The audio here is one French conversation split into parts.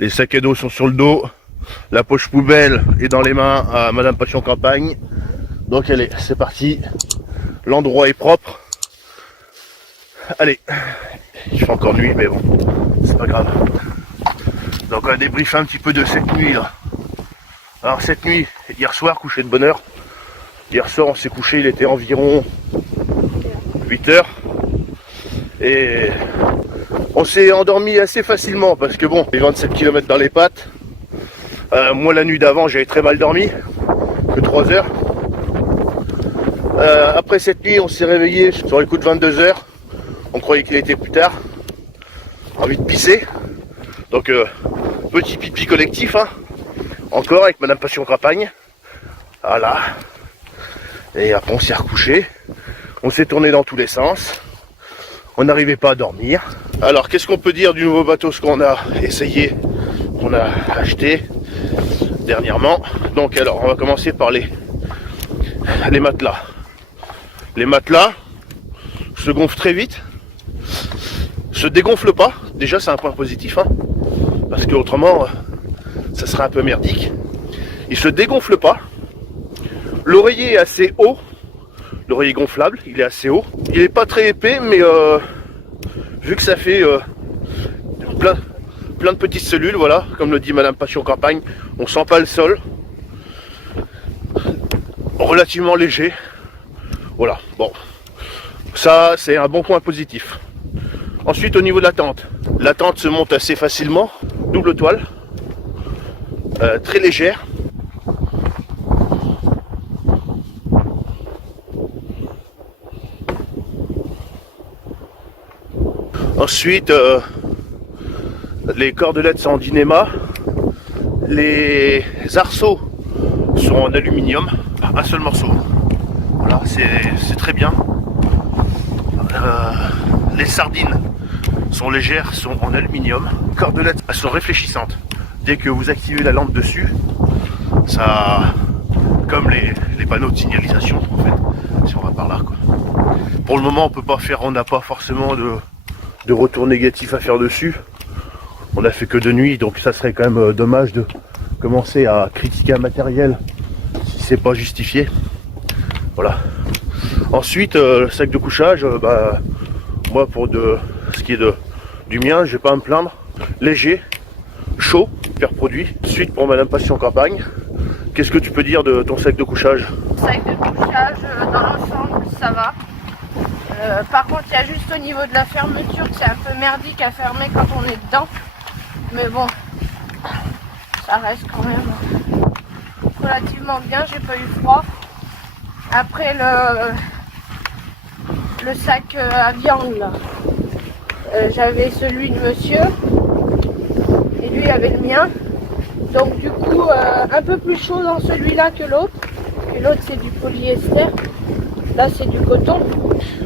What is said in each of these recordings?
Les sacs à dos sont sur le dos. La poche poubelle est dans les mains à Madame Passion Campagne. Donc allez, c'est parti. L'endroit est propre. Allez, il fait encore nuit, mais bon, c'est pas grave. Donc on va débriefer un petit peu de cette nuit là. Alors cette nuit, hier soir, couché de bonne heure. Hier soir on s'est couché, il était environ 8 heures. Et on s'est endormi assez facilement parce que bon, les 27 km dans les pattes. Moi la nuit d'avant j'avais très mal dormi, que 3 heures. Après cette nuit on s'est réveillé sur les coups de 22 heures. On croyait qu'il était plus tard. Envie de pisser. Donc petit pipi collectif hein. Encore avec Madame Passion Campagne. Voilà. Et après on s'est recouché. On s'est tourné dans tous les sens. On n'arrivait pas à dormir. Alors qu'est-ce qu'on peut dire du nouveau bateau, ce qu'on a essayé, qu'on a acheté dernièrement. Donc alors on va commencer par les matelas. Les matelas se gonflent très vite, se dégonflent pas. Déjà c'est un point positif hein, parce que autrement ça serait un peu merdique. Il se dégonfle pas. L'oreiller est assez haut. L'oreiller gonflable, il est assez haut. Il est pas très épais, mais vu que ça fait plein de petites cellules, voilà, comme le dit Madame Passion Campagne, on sent pas le sol. Relativement léger. Voilà, bon. Ça, c'est un bon point positif. Ensuite, au niveau de la tente. La tente se monte assez facilement. Double toile. Très légère. Ensuite, les cordelettes sont en dynéma. Les arceaux sont en aluminium. Un seul morceau. Voilà, c'est très bien. Les sardines sont légères, sont en aluminium. Les cordelettes, elles sont réfléchissantes. Dès que vous activez la lampe dessus, ça, comme les panneaux de signalisation, en fait, si on va par là, quoi. Pour le moment, on peut pas faire, on n'a pas forcément de retour négatif à faire dessus. On a fait que de nuit, donc ça serait quand même dommage de commencer à critiquer un matériel si c'est pas justifié. Voilà. Ensuite, le sac de couchage, moi pour ce qui est du mien, je vais pas à me plaindre. Léger, chaud, super produit. Ensuite pour Madame Passion Campagne, qu'est-ce que tu peux dire de ton sac de couchage? Sac de couchage, dans l'ensemble, ça va. Par contre, il y a juste au niveau de la fermeture que c'est un peu merdique à fermer quand on est dedans. Mais bon, ça reste quand même relativement bien, j'ai pas eu froid. Après le sac à viande, là, j'avais celui de monsieur et lui avait le mien. Donc du coup, un peu plus chaud dans celui-là que l'autre. Et l'autre c'est du polyester. Là c'est du coton.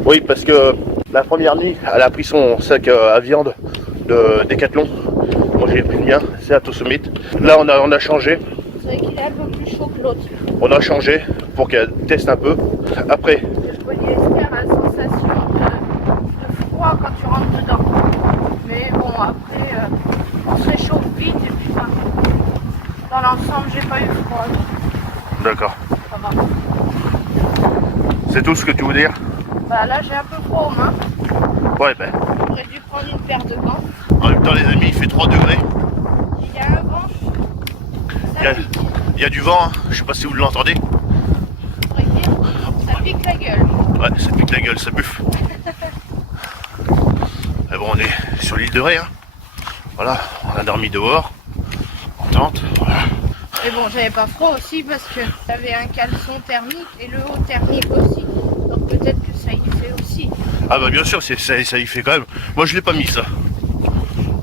Oui, parce que la première nuit, elle a pris son sac à viande de Decathlon. Moi j'ai pris le mien, c'est Atosummit. Là on a changé. C'est vrai qu'il est un peu plus chaud que l'autre. On a changé pour qu'elle teste un peu. Après. Le polyester a la sensation de froid quand tu rentres dedans. Mais bon, après, on se réchauffe vite et puis ça. Dans l'ensemble, j'ai pas eu froid. D'accord. Ça va. C'est tout ce que tu veux dire? Bah là, j'ai un peu froid aux mains. Ouais, ben. J'aurais dû prendre une paire de gants. En même temps, les amis, il fait 3 degrés. Il y a un vent. Il y a du vent, hein. Je sais pas si vous l'entendez. Ça pique la gueule. Ouais, ça pique la gueule, ça buffe. Mais bon, on est sur l'île de Ré. Hein. Voilà, on a dormi dehors, en tente. Voilà. Mais bon, j'avais pas froid aussi parce que j'avais un caleçon thermique et le haut thermique aussi. Donc peut-être que ça y fait aussi. Ah bah bien sûr, ça y fait quand même. Moi je l'ai pas mis ça.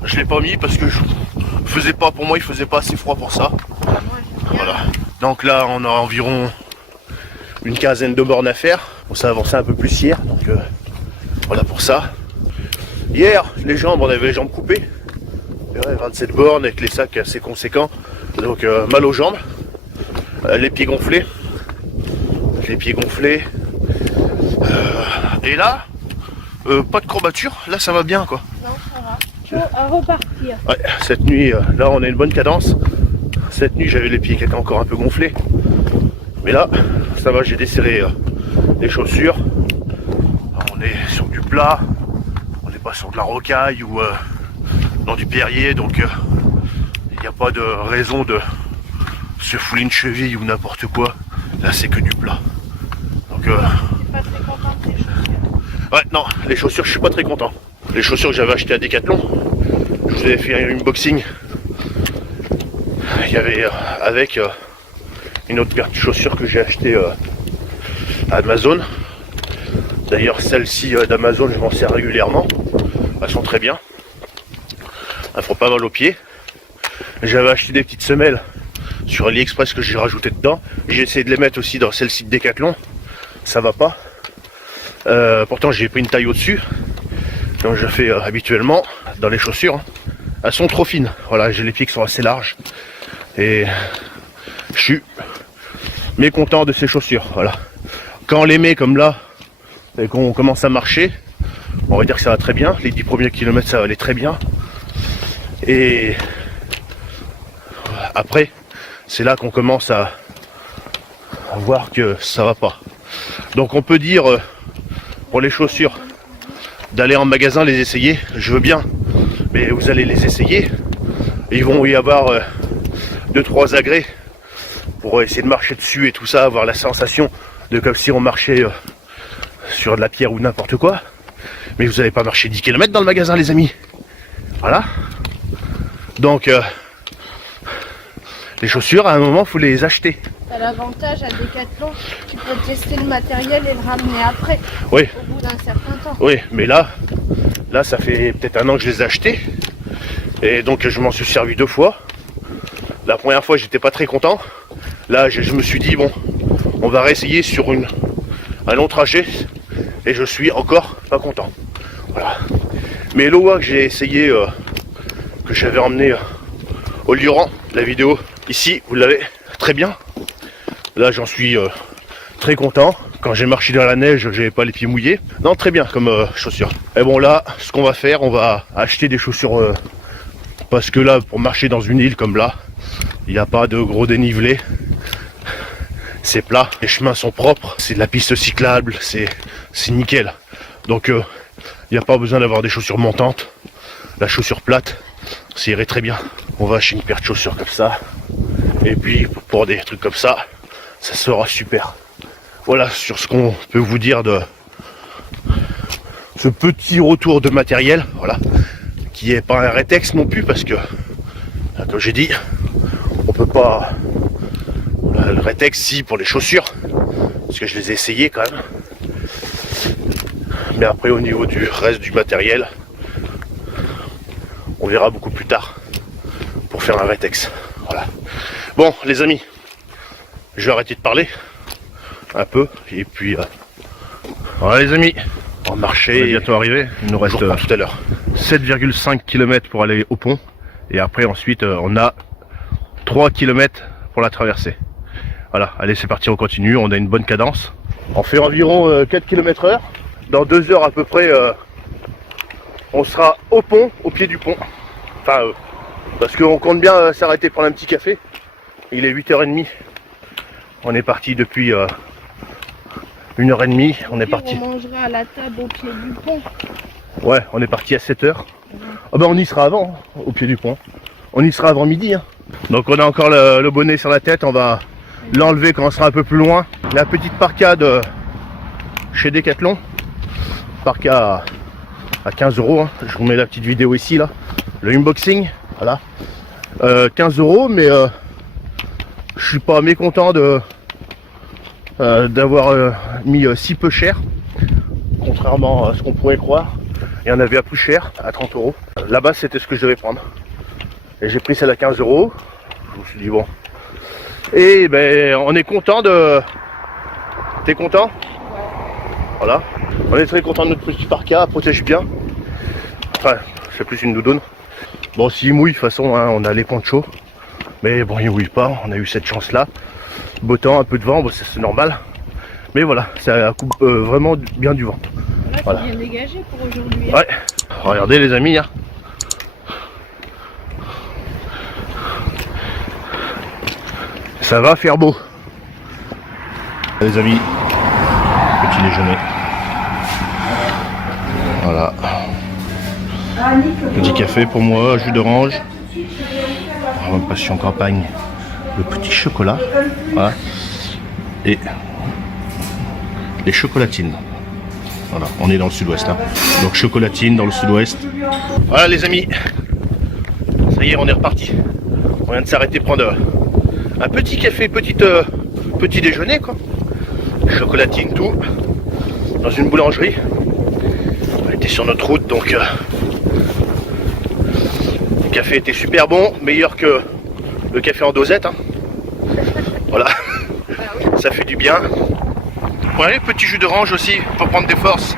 Je l'ai pas mis parce que pour moi il faisait pas assez froid pour ça. Moi, j'aime bien. Voilà. Donc là on a environ une quinzaine de bornes à faire. On s'est avancé un peu plus hier, donc voilà pour ça. Hier, les jambes, on avait les jambes coupées. 27 bornes avec les sacs assez conséquents. Donc mal aux jambes. Les pieds gonflés. Et là, pas de courbature. Là, ça va bien, quoi. Non, ça va. chaud à repartir. Ouais, cette nuit, là on a une bonne cadence. Cette nuit j'avais les pieds qui étaient encore un peu gonflés. Mais là, ça va, j'ai desserré les chaussures. Alors, on est sur du plat, on n'est pas sur de la rocaille ou dans du pierrier, donc il n'y a pas de raison de se fouler une cheville ou n'importe quoi. Là c'est que du plat. Donc Pas très content de tes chaussures. ouais, non, les chaussures je suis pas très content. Les chaussures que j'avais achetées à Decathlon, je vous avais fait un unboxing. Il y avait avec une autre paire de chaussures que j'ai acheté à Amazon. D'ailleurs celle-ci d'Amazon je m'en sers régulièrement. Elles sont très bien. Elles font pas mal aux pieds. J'avais acheté des petites semelles sur AliExpress que j'ai rajouté dedans. J'ai essayé de les mettre aussi dans celle-ci de Decathlon. Ça va pas. Pourtant j'ai pris une taille au-dessus. Donc je fais habituellement dans les chaussures. Elles sont trop fines. Voilà, j'ai les pieds qui sont assez larges. Et je suis mécontent de ces chaussures. Voilà. Quand on les met comme là et qu'on commence à marcher, on va dire que ça va très bien. Les 10 premiers kilomètres ça va aller très bien. Et après, c'est là qu'on commence à voir que ça va pas. Donc on peut dire pour les chaussures d'aller en magasin les essayer, je veux bien, mais vous allez les essayer et ils vont y avoir 2-3 agrès pour essayer de marcher dessus et tout ça, avoir la sensation de comme si on marchait sur de la pierre ou n'importe quoi. Mais vous n'allez pas marcher 10 km dans le magasin les amis. Voilà. Donc les chaussures à un moment faut les acheter. T'as l'avantage à Decathlon, tu peux tester le matériel et le ramener après. Oui. Au bout d'un certain temps. Oui, mais là ça fait peut-être un an que je les ai achetés. Et donc je m'en suis servi 2 fois. La première fois j'étais pas très content. Là je me suis dit bon, on va réessayer sur un long trajet. Et je suis encore pas content. Voilà. Mais l'OA que j'ai essayé, que j'avais emmené au Lioran, la vidéo ici, vous l'avez très bien. Là j'en suis très content. Quand j'ai marché dans la neige, j'avais pas les pieds mouillés. Non, très bien comme chaussures. Et bon là, ce qu'on va faire, on va acheter des chaussures parce que là, pour marcher dans une île comme là, il n'y a pas de gros dénivelé. C'est plat, les chemins sont propres, c'est de la piste cyclable, c'est nickel. Donc il n'y a pas besoin d'avoir des chaussures montantes. La chaussure plate, ça irait très bien. On va acheter une paire de chaussures comme ça. Et puis pour des trucs comme ça, ça sera super. Voilà sur ce qu'on peut vous dire de ce petit retour de matériel. Voilà, qui est pas un rétex non plus parce que, comme j'ai dit, on peut pas. Le rétex si pour les chaussures, parce que je les ai essayées quand même. Mais après au niveau du reste du matériel, on verra beaucoup plus tard pour faire un rétex. Voilà. Bon les amis, je vais arrêter de parler un peu et puis voilà les amis, on va marcher. On est bientôt arrivé. Il nous reste tout à l'heure 7,5 km pour aller au pont et après ensuite on a 3 km pour la traversée. Voilà, allez c'est parti, on continue, on a une bonne cadence. On fait environ 4 km/h. Dans 2 heures à peu près, on sera au pont, au pied du pont. Enfin, parce qu'on compte bien s'arrêter prendre un petit café. Il est 8h30. On est parti depuis 1h30. On est parti. On mangera à la table au pied du pont. Ouais, on est parti à 7h. Ah ben on y sera avant, hein, au pied du pont. On y sera avant midi. Hein. Donc on a encore le bonnet sur la tête, on va l'enlever quand on sera un peu plus loin. La petite parka chez Decathlon. Parka à 15 €. Hein. Je vous mets la petite vidéo ici là. Le unboxing. Voilà. 15 €, mais je suis pas mécontent d'avoir mis si peu cher. Contrairement à ce qu'on pourrait croire. Il y en avait à plus cher, à 30 €. Là-bas c'était ce que je devais prendre. Et j'ai pris celle à 15 €. Je me suis dit bon. Et ben on est content de. T'es content? Voilà. On est très content de notre petit parka, protège bien. Enfin, c'est plus une doudoune. Bon, s'il mouille, de toute façon, hein, on a les ponchos. Mais bon, il mouille pas, on a eu cette chance là. Beau temps, un peu de vent, bon, c'est normal. Mais voilà, ça coupe vraiment bien du vent. Là, voilà. Bien dégagé pour aujourd'hui. Ouais. Regardez les amis, hein. Ça va faire beau. Les amis, petit déjeuner. Voilà. Petit café pour moi, jus d'orange. Passion campagne. Le petit chocolat. Voilà. Et les chocolatines. Voilà, on est dans le sud-ouest. Hein. Donc chocolatine dans le sud-ouest. Voilà les amis. Ça y est, on est reparti. On vient de s'arrêter prendre un petit café, petit déjeuner quoi. Chocolatine, tout. Dans une boulangerie. On était sur notre route donc le café était super bon, meilleur que le café en dosette. Hein. Voilà. Ça fait du bien. Ouais, petit jus d'orange aussi pour prendre des forces.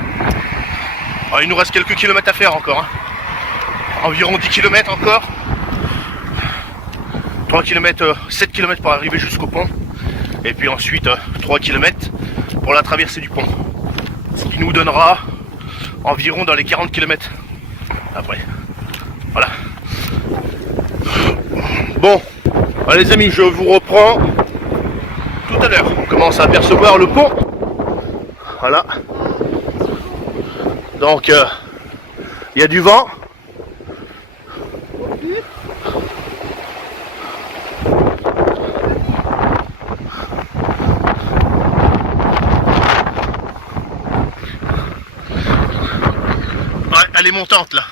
Alors, il nous reste quelques kilomètres à faire encore. Hein. Environ 10 km encore. 3 km, 7 km pour arriver jusqu'au pont. Et puis ensuite 3 km pour la traversée du pont. Ce qui nous donnera environ dans les 40 km après. Voilà. Bon, alors les amis, je vous reprends tout à l'heure. On commence à apercevoir le pont. Voilà. Donc, il y a du vent. Ouais, elle est montante là.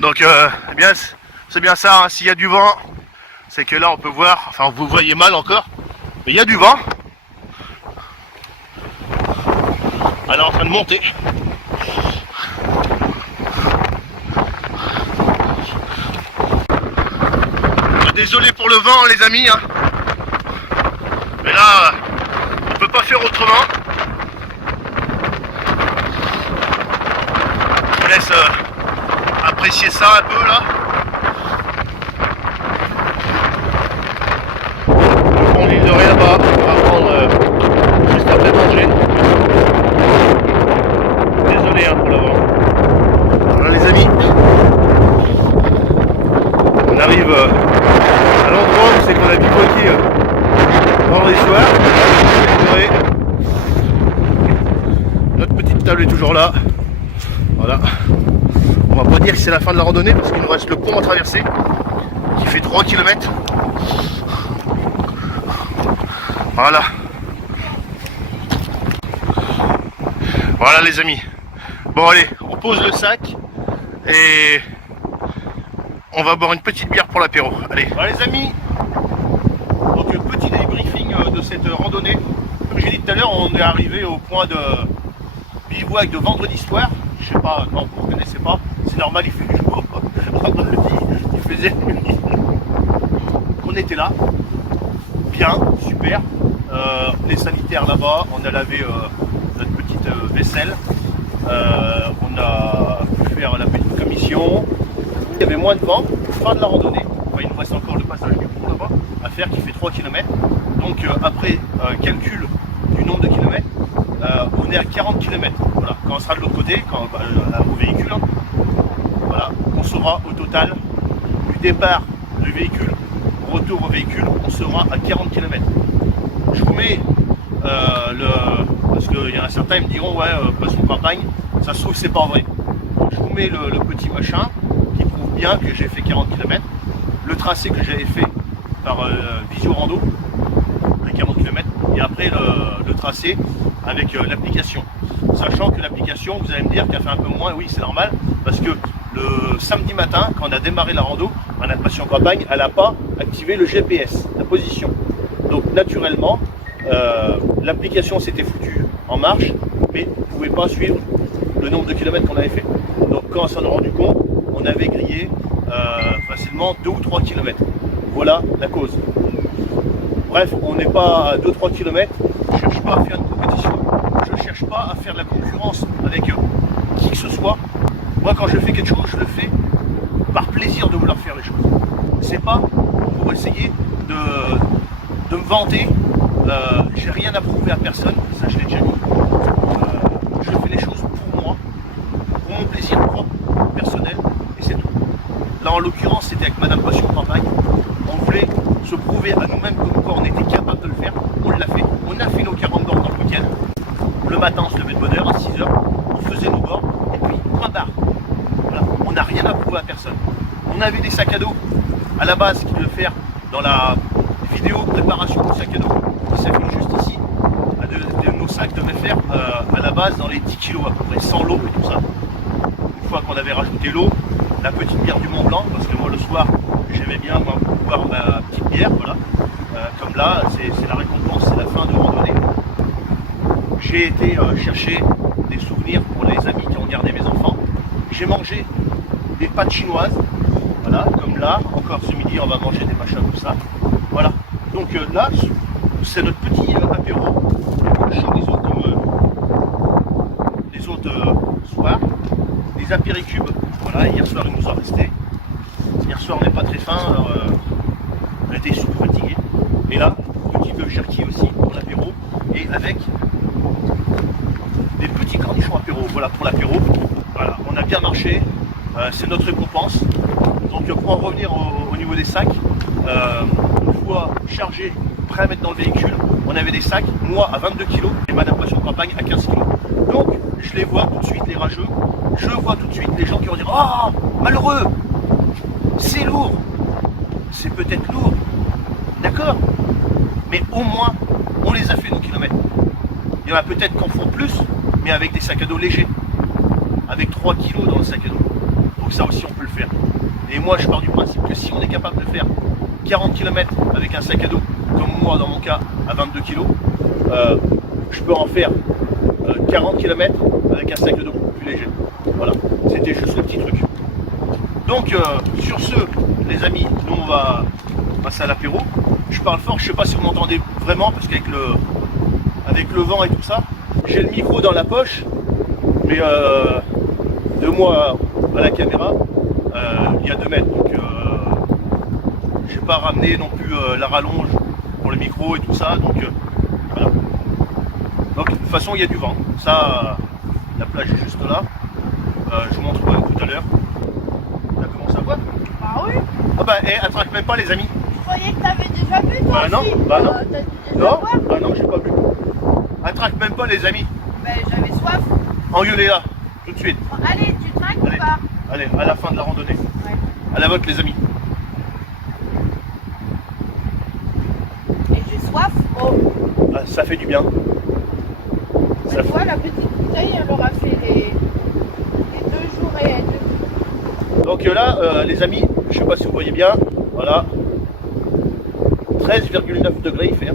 Donc, eh bien, c'est bien ça. Hein. S'il y a du vent, c'est que là on peut voir. Enfin, vous voyez mal encore. Mais il y a du vent. Elle est en train de monter. Désolé pour le vent les amis hein. Mais là on peut pas faire autrement. Je vous laisse apprécier ça un peu là. On prend l'île de Ré là-bas. On va prendre juste après manger. Désolé hein, pour le vent. Voilà les amis. On arrive à l'endroit où c'est qu'on a bivouaqué vendredi soir. Notre petite table est toujours là. Voilà. On va pas dire que c'est la fin de la randonnée parce qu'il nous reste le pont à traverser qui fait 3 km. Voilà. Voilà les amis. Bon allez, on pose le sac et on va boire une petite bière pour l'apéro. Allez, voilà les amis. Donc petit débriefing de cette randonnée. Comme j'ai dit tout à l'heure, on est arrivé au point de bivouac de vendredi soir. Je sais pas, non, vous ne connaissez pas. C'est normal, il fait du jour. Vendredi, il faisait nuit. On était là. Bien, super. Les sanitaires là-bas, on a lavé notre petite vaisselle. On a pu faire la petite commission. Il y avait moins de vent, fin de la randonnée. Enfin, il nous reste encore le passage du pont là-bas à faire qui fait 3 km. Donc après calcul du nombre de kilomètres, on est à 40 km. Voilà. Quand on sera de l'autre côté, au véhicule, hein, voilà, on sera au total du départ du véhicule au retour au véhicule, on sera à 40 km. Je vous mets parce qu'il y en a certains qui me diront ouais, passion campagne, ça se trouve c'est pas vrai. Donc, je vous mets le petit machin qui prouve bien que j'ai fait 40 km, le tracé que j'avais fait par Visio Rando à 40 km et après le tracé avec l'application. Sachant que l'application, vous allez me dire qu'elle fait un peu moins, oui c'est normal, parce que le samedi matin, quand on a démarré la rando, en Passion campagne, elle n'a pas activé le GPS, la position. Donc naturellement, l'application s'était foutue en marche, mais ne pouvait pas suivre le nombre de kilomètres qu'on avait fait. Donc quand on s'en est rendu compte, on avait grillé facilement 2 ou 3 km. Voilà la cause. Bref, on n'est pas à 2-3 km, je ne cherche pas à faire une compétition, je ne cherche pas à faire de la concurrence avec qui que ce soit. Moi quand je fais quelque chose, je le fais par plaisir de vouloir faire les choses. C'est pas pour essayer de me vanter, j'ai rien à prouver à personne, ça je l'ai déjà dit. Je fais les choses pour moi, pour mon plaisir propre, personnel, et c'est tout. Là en l'occurrence c'était avec Madame Passion Campagne, on voulait se prouver à nous-mêmes comme quoi on était capable de le faire. On l'a fait. On a fait nos 40 bornes dans le week-end. Le matin, on se levait de bonne heure, à 6 h, on faisait nos bornes, et puis, point barre. Voilà. On n'a rien à prouver à personne. On avait des sacs à dos, à la base, qui devaient faire dans la vidéo préparation du sac à dos, qui s'affiche juste ici. Nos sacs devaient faire, à la base, dans les 10 kg à peu près, sans l'eau et tout ça. Une fois qu'on avait rajouté l'eau, la petite bière du Mont Blanc, parce que moi, le soir, j'aimais bien moi, boire ma petite bière, voilà. Comme là, c'est la récompense, c'est la fin de randonnée. J'ai été chercher des souvenirs pour les amis qui ont gardé mes enfants. J'ai mangé des pâtes chinoises, voilà, comme là, encore ce midi on va manger des machins comme ça. Voilà. Donc là, c'est notre petit apéro. Chaud les autres soirs. Des apéricubes, voilà, hier soir il nous en restait. Hier soir on n'est pas très faim, alors on était super fatigués. Et là, petit bœuf jerky aussi pour l'apéro. Et avec des petits cornichons apéro, voilà pour l'apéro. Voilà, on a bien marché, c'est notre récompense. Donc pour en revenir au niveau des sacs, une fois chargé, prêt à mettre dans le véhicule, on avait des sacs, moi à 22 kg et Madame Passion Campagne à 15 kg. Donc je les vois tout de suite les rageux, je vois tout de suite les gens qui vont dire oh malheureux, c'est lourd, c'est peut-être lourd, d'accord, mais au moins on les a fait nos kilomètres. Il y en a peut-être qui en font plus, mais avec des sacs à dos légers, avec 3 kg dans le sac à dos. Donc ça aussi on peut le faire. Et moi je pars du principe que si on est capable de faire 40 km avec un sac à dos, comme moi dans mon cas à 22 kg, je peux en faire 40 km avec un sac à dos plus léger. Voilà, c'était juste le petit truc. Donc sur ce, les amis, nous on va passer à l'apéro. Je parle fort, je sais pas si vous m'entendez vraiment, parce qu'avec le vent et tout ça, j'ai le micro dans la poche, mais de moi à la caméra, il y a 2 mètres, donc j'ai pas ramené non plus la rallonge pour le micro et tout ça, donc voilà. Donc de toute façon il y a du vent, ça, la plage est juste là, je vous montrerai tout à l'heure. Là comment ça va? Bah oui. Ah bah attraque même pas les amis. Je croyais que t'avais déjà bu toi Bah non, aussi. bah non. T'as dû déjà Non, boire. bah non j'ai pas bu. Attraque même pas les amis. Bah j'avais soif. Engueulez-la, tout de suite. Bon, allez, tu trinques ou Allez. pas? Allez, à la fin de la randonnée. Ouais. À la vôtre les amis. Et j'ai soif. Oh. Ah, ça fait du bien. Bah, tu vois, la petite bouteille, elle aura fait les 2 jours et demi. Donc là, les amis, je sais pas si vous voyez bien, voilà, 13,9 degrés il fait. Hein.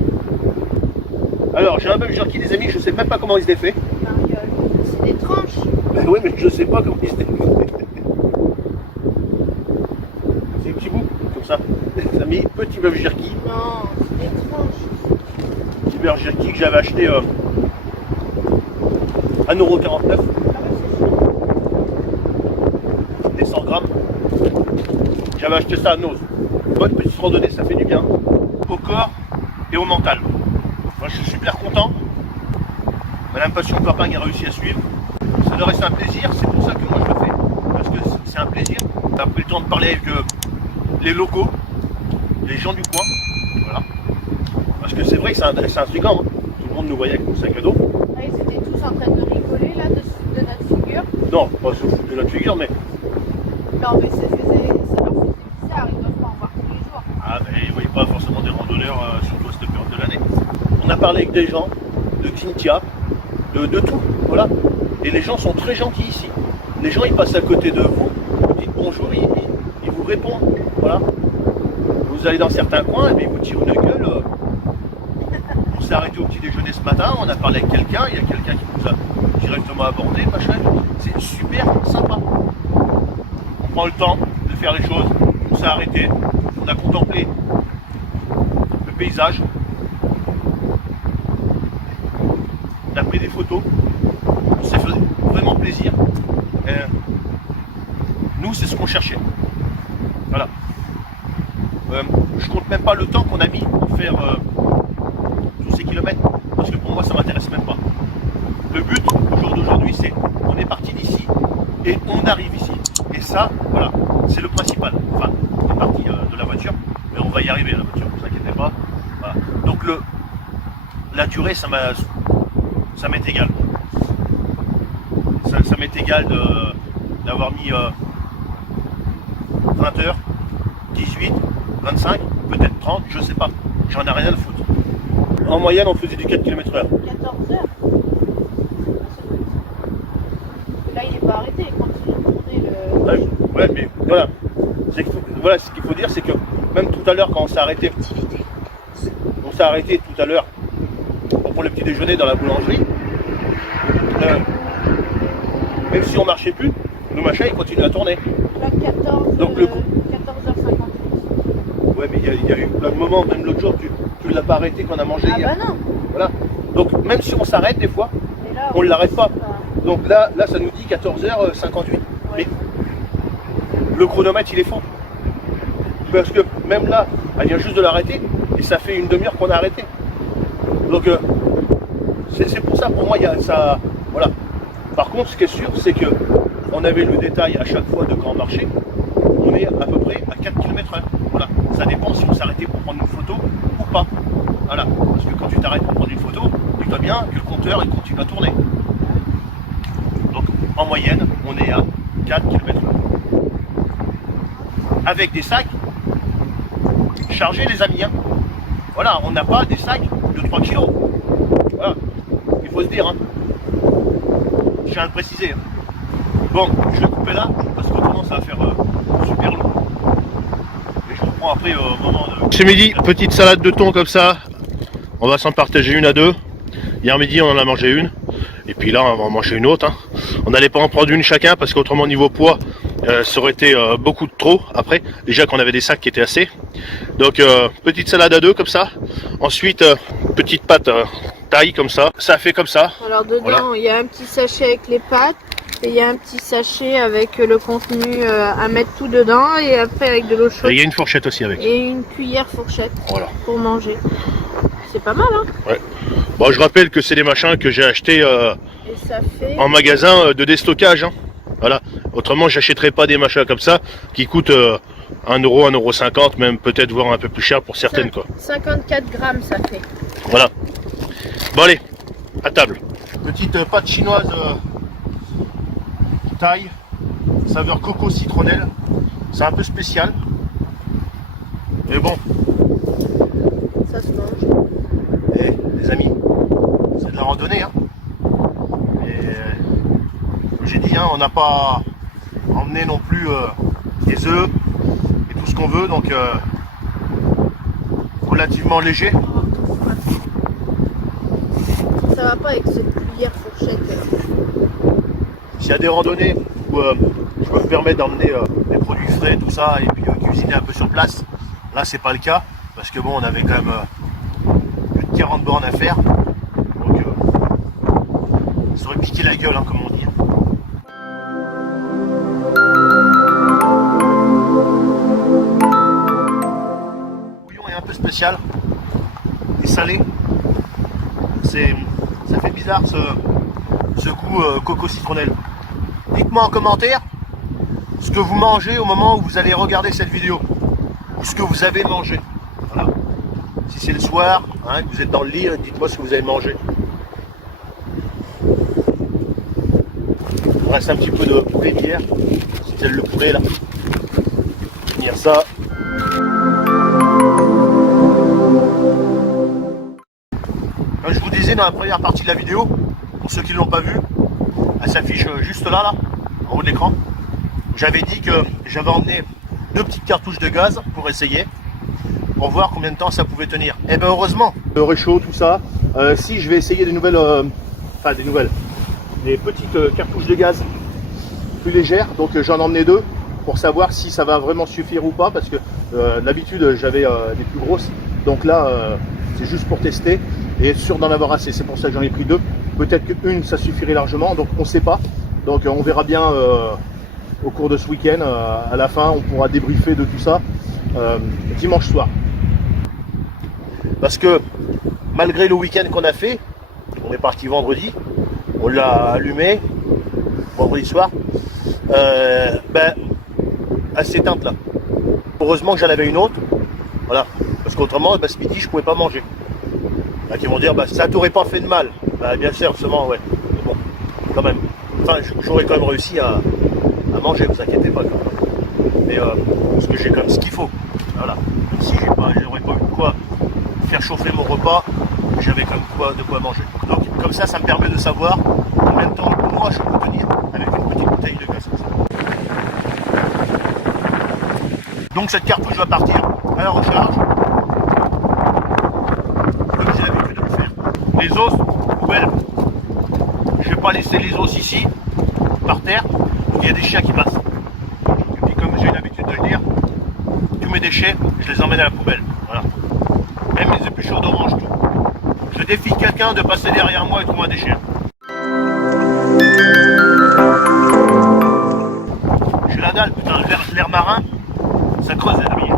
Alors, j'ai un bœuf jerky, les amis, je sais même pas comment il se défait. C'est des tranches. Ben oui, mais je sais pas comment il se défait. C'est un petit bout, comme ça. Les amis, petit bœuf jerky. Non, c'est des tranches. Petit bœuf jerky que j'avais acheté à 1,49 €. Ah ouais, c'est chaud. Des 100 grammes. J'avais acheté ça à Nose. Bonne petite randonnée, ça fait du bien au corps et au mental. Moi, je suis super content. Madame Passion Campagne a réussi à suivre. Ça leur reste un plaisir, c'est pour ça que moi je le fais. Parce que c'est un plaisir. On a pris le temps de parler avec les locaux, les gens du coin. Voilà. Parce que c'est vrai que c'est intriguant. Hein. Tout le monde nous voyait avec mon sac à dos. Ah, ils étaient tous en train de rigoler là de notre figure. Non, pas de notre figure, mais. Non, mais ça leur faisait bizarre, ils doivent pas en voir tous les jours. Ah, mais ils ne voyaient pas forcément des randonneurs, surtout à cette période de l'année. On a parlé avec des gens de Xintia, de tout, voilà. Et les gens sont très gentils ici. Les gens, ils passent à côté de vous, vous dites bonjour, ils vous répondent, voilà. Vous allez dans certains coins, et puis ils vous tirent une gueule. On s'est arrêté au petit déjeuner ce matin, on a parlé avec quelqu'un, il y a quelqu'un qui nous a directement abordé, machin. C'est super sympa. On prend le temps de faire les choses, on s'est arrêté, on a contemplé le paysage, on a pris des photos, on s'est fait vraiment plaisir. Et nous, c'est ce qu'on cherchait. Voilà. Je compte même pas le temps qu'on a mis pour faire tous ces kilomètres, parce que pour moi, ça m'intéresse même pas. Le but, au jour d'aujourd'hui, c'est on est parti d'ici et on arrive ici. Et ça, voilà, c'est le principal. Enfin, on est parti de la voiture, Mais on va y arriver la voiture, ne vous inquiétez pas. Voilà. Donc la durée, ça m'est égal. Ça m'est égal d'avoir mis 20 heures, 18, 25, peut-être 30, je sais pas. J'en ai rien à foutre. En moyenne, on faisait du 4 km/h. 14 heures. Là, il n'est pas arrêté, il continue de tourner le... Ouais, mais voilà. Voilà, ce qu'il faut dire, c'est que même tout à l'heure, quand on s'est arrêté, tout à l'heure pour le petit déjeuner dans la boulangerie, même si on marchait plus, nos machins ils continuent à tourner. Là, 14, Donc, 14h58. Ouais, mais il y a eu un moment, même l'autre jour, tu ne l'as pas arrêté qu'on a mangé hier. Ah bah non. Voilà. Donc même si on s'arrête des fois, Mais là, on ne l'arrête pas. Ah. Donc là, ça nous dit 14h58. Ouais. Mais le chronomètre, il est faux. Parce que même là, elle vient juste de l'arrêter et ça fait une demi-heure qu'on a arrêté. Donc c'est pour ça, pour moi, il y a ça. Voilà. Par contre, ce qui est sûr, c'est que on avait le détail à chaque fois de quand on marchait. On est à peu près à 4 km/h. Voilà. Ça dépend si on s'arrêtait pour prendre une photo ou pas. Voilà. Parce que quand tu t'arrêtes pour prendre une photo, tu vois bien que le compteur il continue à tourner. Donc en moyenne, on est à 4 km/h. Avec des sacs chargés, les amis. Hein. Voilà, on n'a pas des sacs de 3 kg. Voilà. Il faut se dire. Hein. Je tiens à le préciser. Hein. Bon, je vais couper là, parce qu'autrement ça va faire super long. Et je reprends après au moment de... Ce midi, petite salade de thon comme ça. On va s'en partager une à deux. Hier midi, on en a mangé une. Et puis là, on va en manger une autre. Hein. On n'allait pas en prendre une chacun parce qu'autrement, niveau poids, ça aurait été beaucoup de trop après. Déjà qu'on avait des sacs qui étaient assez. Donc, petite salade à deux comme ça. Ensuite, petite pâte taille comme ça. Ça fait comme ça. Alors dedans, Voilà. il y a un petit sachet avec les pâtes. Et il y a un petit sachet avec le contenu à mettre tout dedans. Et après avec de l'eau Et chaude. il y a une fourchette aussi avec. Et une cuillère fourchette Voilà. pour manger. C'est pas mal, hein? Ouais. Bon, je rappelle que c'est des machins que j'ai achetés Et ça fait... en magasin de déstockage. Hein. Voilà. Autrement, j'achèterais pas des machins comme ça qui coûtent 1 euro, 1,50 €, même peut-être voire un peu plus cher pour certaines. Quoi. 54 grammes, ça fait. Voilà. Bon, allez, à table. Petite pâte chinoise taille, saveur coco citronnelle. C'est un peu spécial. Mais bon, Ça se mange. eh, les amis, c'est de la randonnée. Hein. Et comme j'ai dit, hein, on n'a pas emmené non plus des œufs et tout ce qu'on veut, donc relativement léger. Ça va pas avec cette cuillère fourchette. S'il y a des randonnées où je peux me permettre d'emmener des produits frais, tout ça, et puis cuisiner un peu sur place, là c'est pas le cas, parce que bon, on avait quand même plus de 40 bornes à faire, donc ça aurait piqué la gueule, hein, comme on dit. Le bouillon est un peu spécial, et salé, ça fait bizarre ce goût coco citronnelle. Dites-moi en commentaire ce que vous mangez au moment où vous allez regarder cette vidéo, ou ce que vous avez mangé. Voilà. Si c'est le soir, hein, que vous êtes dans le lit, dites-moi ce que vous avez mangé. Il reste un petit peu de poulet d'hier, c'était le poulet là. Finir ça. Comme je vous disais dans la première partie de la vidéo, pour ceux qui ne l'ont pas vu, elle s'affiche juste là, en haut de l'écran. J'avais dit que j'avais emmené 2 petites cartouches de gaz pour essayer, pour voir combien de temps ça pouvait tenir. Et bien heureusement, le réchaud, tout ça, si je vais essayer des nouvelles, des petites cartouches de gaz plus légères, donc j'en ai emmené 2 pour savoir si ça va vraiment suffire ou pas, parce que d'habitude j'avais des plus grosses, donc là c'est juste pour tester et être sûr d'en avoir assez, c'est pour ça que j'en ai pris 2. Peut-être qu'une ça suffirait largement, donc on ne sait pas. Donc on verra bien au cours de ce week-end. À la fin, on pourra débriefer de tout ça dimanche soir. Parce que malgré le week-end qu'on a fait, on est parti vendredi, on l'a allumé vendredi soir, elle s'est éteinte là. Heureusement que j'en avais une autre, Voilà. Parce qu'autrement, ce midi, je pouvais pas manger. Il y en a qui vont dire, ça t'aurait pas fait de mal. Bien sûr, seulement, ouais. Mais bon, quand même. Enfin, j'aurais quand même réussi à manger, ne vous inquiétez pas. Mais parce que j'ai quand même ce qu'il faut. Voilà. Même si j'aurais pas eu de quoi faire chauffer mon repas, j'avais quand même de quoi manger. Donc comme ça me permet de savoir combien de temps moi je peux tenir avec une petite bouteille de gaz. Donc cette cartouche va partir à la recharge, comme j'ai l'habitude de le faire. Les os, poubelle. Je ne vais pas laisser les os ici, par terre, il y a des chiens qui passent. Et puis comme j'ai l'habitude de le dire, tous mes déchets, je les emmène à la poubelle. Voilà. Même les épluchures d'orange, tout. Je défie quelqu'un de passer derrière moi et trouver un déchet. J'ai la dalle, putain, l'air marin, ça creuse les amis.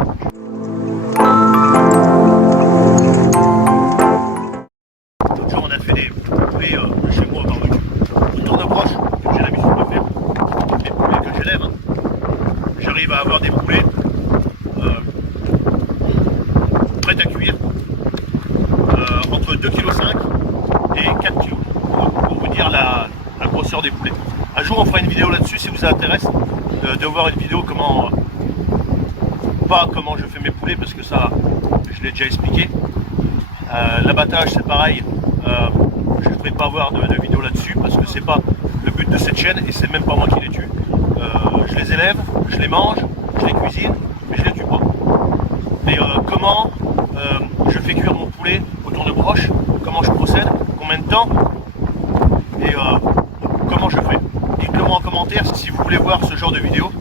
L'autre jour, on a fait des poulets chez moi au barbecue. Autour de broche, comme j'ai l'habitude de faire. Des poulets que j'élève. J'arrive à avoir des poulets prêts à cuire. Entre 2,5 kg et 4 kg pour vous dire la grosseur des poulets. Un jour on fera une vidéo là-dessus si vous intéresse de voir une vidéo comment je fais mes poulets parce que ça je l'ai déjà expliqué. L'abattage c'est pareil, je ne ferai pas avoir de vidéo là-dessus parce que c'est pas le but de cette chaîne et c'est même pas moi qui les tue. Je les élève, je les mange, je les cuisine mais je les tue pas. Mais comment je fais cuire mon poulet autour de broche, comment je procède, combien de temps et comment je fais. Dites-le moi en commentaire si vous voulez voir ce genre de vidéo.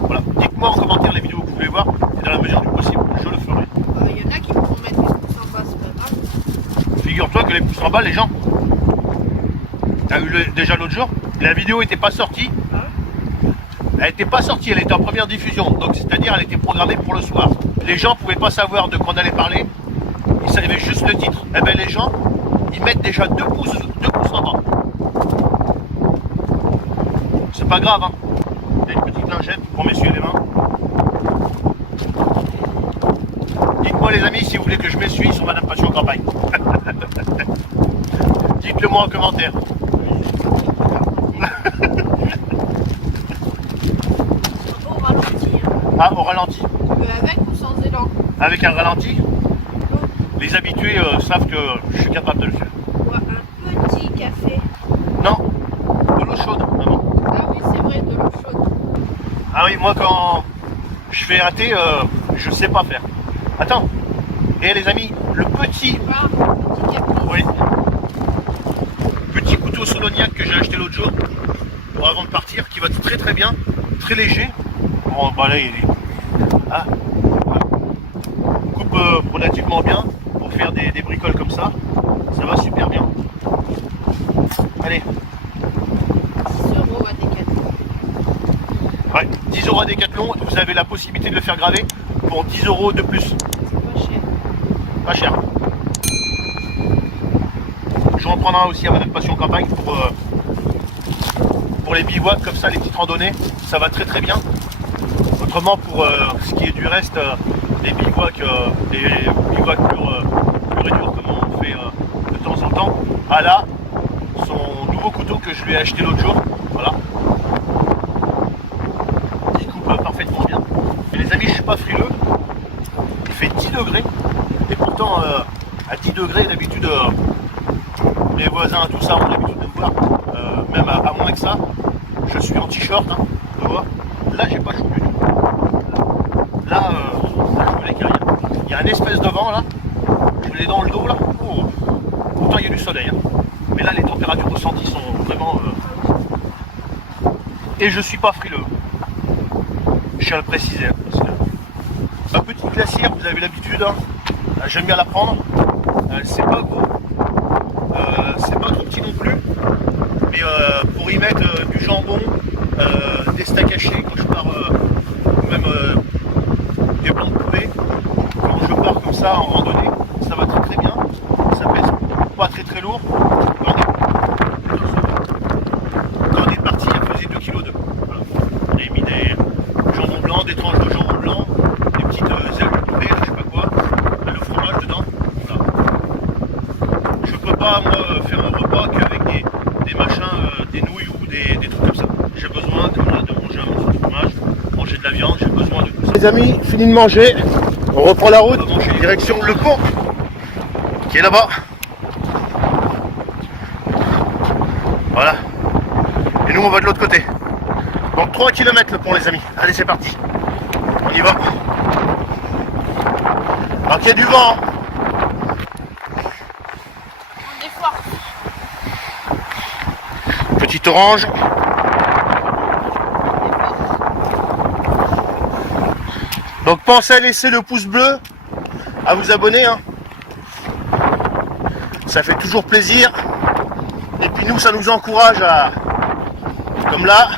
Voilà. Dites-moi en commentaire les vidéos que vous voulez voir et dans la mesure du possible, je le ferai. Il y en a qui vont mettre les pouces en bas, c'est pas grave. Figure-toi que les pouces en bas, les gens, t'as eu déjà l'autre jour, la vidéo n'était pas sortie. Elle n'était pas sortie, elle était en première diffusion, donc c'est-à-dire elle était programmée pour le soir. Les gens ne pouvaient pas savoir de quoi on allait parler, ils savaient juste le titre. Eh bien les gens, ils mettent déjà 2 pouces en bas. C'est pas grave, hein. Il y a une petite lingette pour m'essuyer les mains. Dites-moi les amis si vous voulez que je m'essuie sur Madame Passion Campagne. Dites-le moi en commentaire. Au ralenti. Ah, au ralenti. Avec ou sans élan? Avec un ralenti, les habitués savent que je suis capable de le faire. Ou un petit café. Non, de l'eau chaude, maman. Ah oui, c'est vrai, de l'eau chaude. Ah oui, moi quand je fais un thé, je sais pas faire. Attends, et les amis, le petit, Petit café. oui, petit couteau soloniaque que j'ai acheté l'autre jour, pour avant de partir, qui va très très bien, très léger. Bon, bah là il est... Ah, voilà. Coupe relativement bien pour faire des bricoles comme ça. Ça va super bien. Allez. 10 € à Decathlon. Ouais, 10 € à Decathlon, vous avez la possibilité de le faire graver pour 10 € de plus. Pas cher. Pas cher. Je reprendrai aussi à Madame Passion Campagne pour les bivouacs, comme ça, les petites randonnées, ça va très très bien. Autrement, pour ce qui est du reste, les bivouacs plus réduits, comme on fait de temps en temps, ah là, son nouveau couteau que je lui ai acheté l'autre jour, voilà. Il coupe parfaitement bien. Et les amis, je suis pas frileux. Il fait 10 degrés. Et pourtant, à 10 degrés, d'habitude, les voisins, tout ça, ont l'habitude de me voir. Même à moins que ça, je suis en t-shirt, hein, tu vois. Là, j'ai pas chaud du tout. Là, je voulais qu'il y ait rien. Il y a un espèce de vent, là. Je l'ai dans le dos, là. Oh. Pourtant, il y a du soleil. Hein. Mais là, les températures ressenties sont vraiment... Et je suis pas frileux. Je tiens à le préciser. Hein, parce que... Ma petite glacière, vous avez l'habitude, hein. J'aime bien la prendre. C'est pas gros. C'est pas trop petit non plus. Mais pour y mettre du jambon, des steaks hachés quand je pars, même des blancs de poulet, quand je pars comme ça en randonnée, ça va très très bien. Ça pèse pas très très lourd. Quand on est parti, il faisait 2,2 kg. Voilà. J'ai mis des jambons blancs, des tranches de jambon blanc, des petites ailes de poulet, je sais pas quoi. Les amis, fini de manger. On reprend la route, direction le pont qui est là-bas. Voilà. Et nous on va de l'autre côté. Donc 3 km le pont les amis. Allez c'est parti. On y va. Alors qu'il y a du vent. On est fort. Petite orange. Donc pensez à laisser le pouce bleu, à vous abonner. Hein. Ça fait toujours plaisir. Et puis nous ça nous encourage à... Comme là,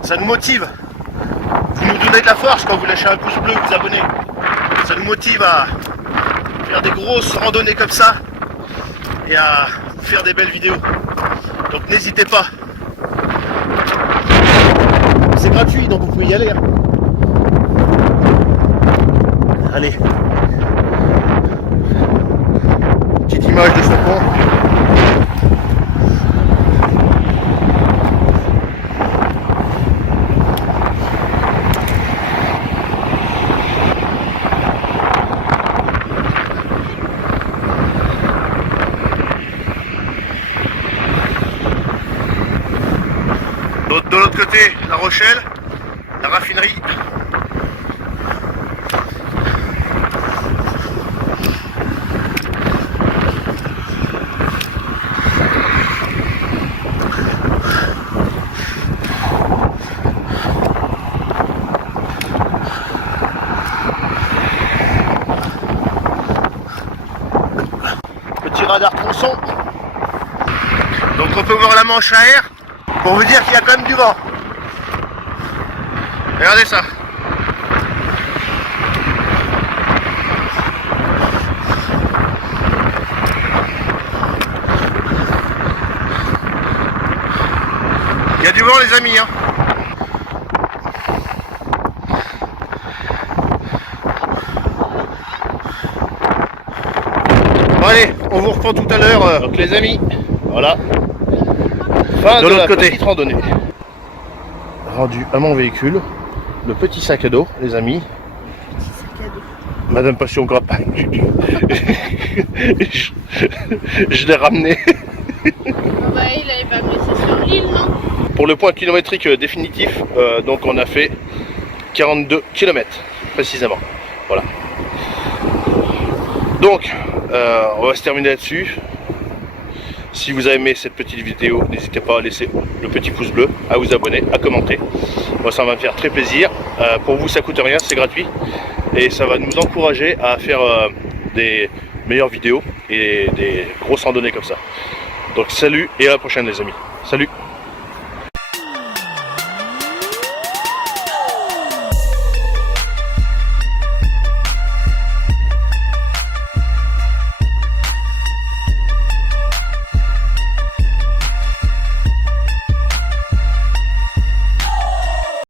ça nous motive. Vous nous donnez de la force quand vous lâchez un pouce bleu, vous abonnez. Ça nous motive à faire des grosses randonnées comme ça et à faire des belles vidéos. Donc n'hésitez pas. C'est gratuit, donc vous pouvez y aller. Hein. Allez. Petite image de ce pont. De l'autre côté, La Rochelle, la raffinerie. Petit radar tronçon. Donc on peut voir la Manche à air. Pour vous dire qu'il y a quand même du vent. Regardez ça. Il y a du vent les amis. Hein. Bon allez, on vous reprend tout à l'heure. Donc les amis, voilà. Fin de la petite randonnée. Rendu à mon véhicule, le petit sac à dos, les amis. Petit sac à dos. Madame Passion Grappe. je l'ai ramené. Ouais, il avait pas blessé sur l'île, non? Pour le point kilométrique définitif, donc on a fait 42 km précisément. Voilà. Donc, on va se terminer là-dessus. Si vous avez aimé cette petite vidéo, n'hésitez pas à laisser le petit pouce bleu, à vous abonner, à commenter. Moi ça va me faire très plaisir. Pour vous ça coûte rien, c'est gratuit. Et ça va nous encourager à faire des meilleures vidéos et des grosses randonnées comme ça. Donc salut et à la prochaine les amis. Salut!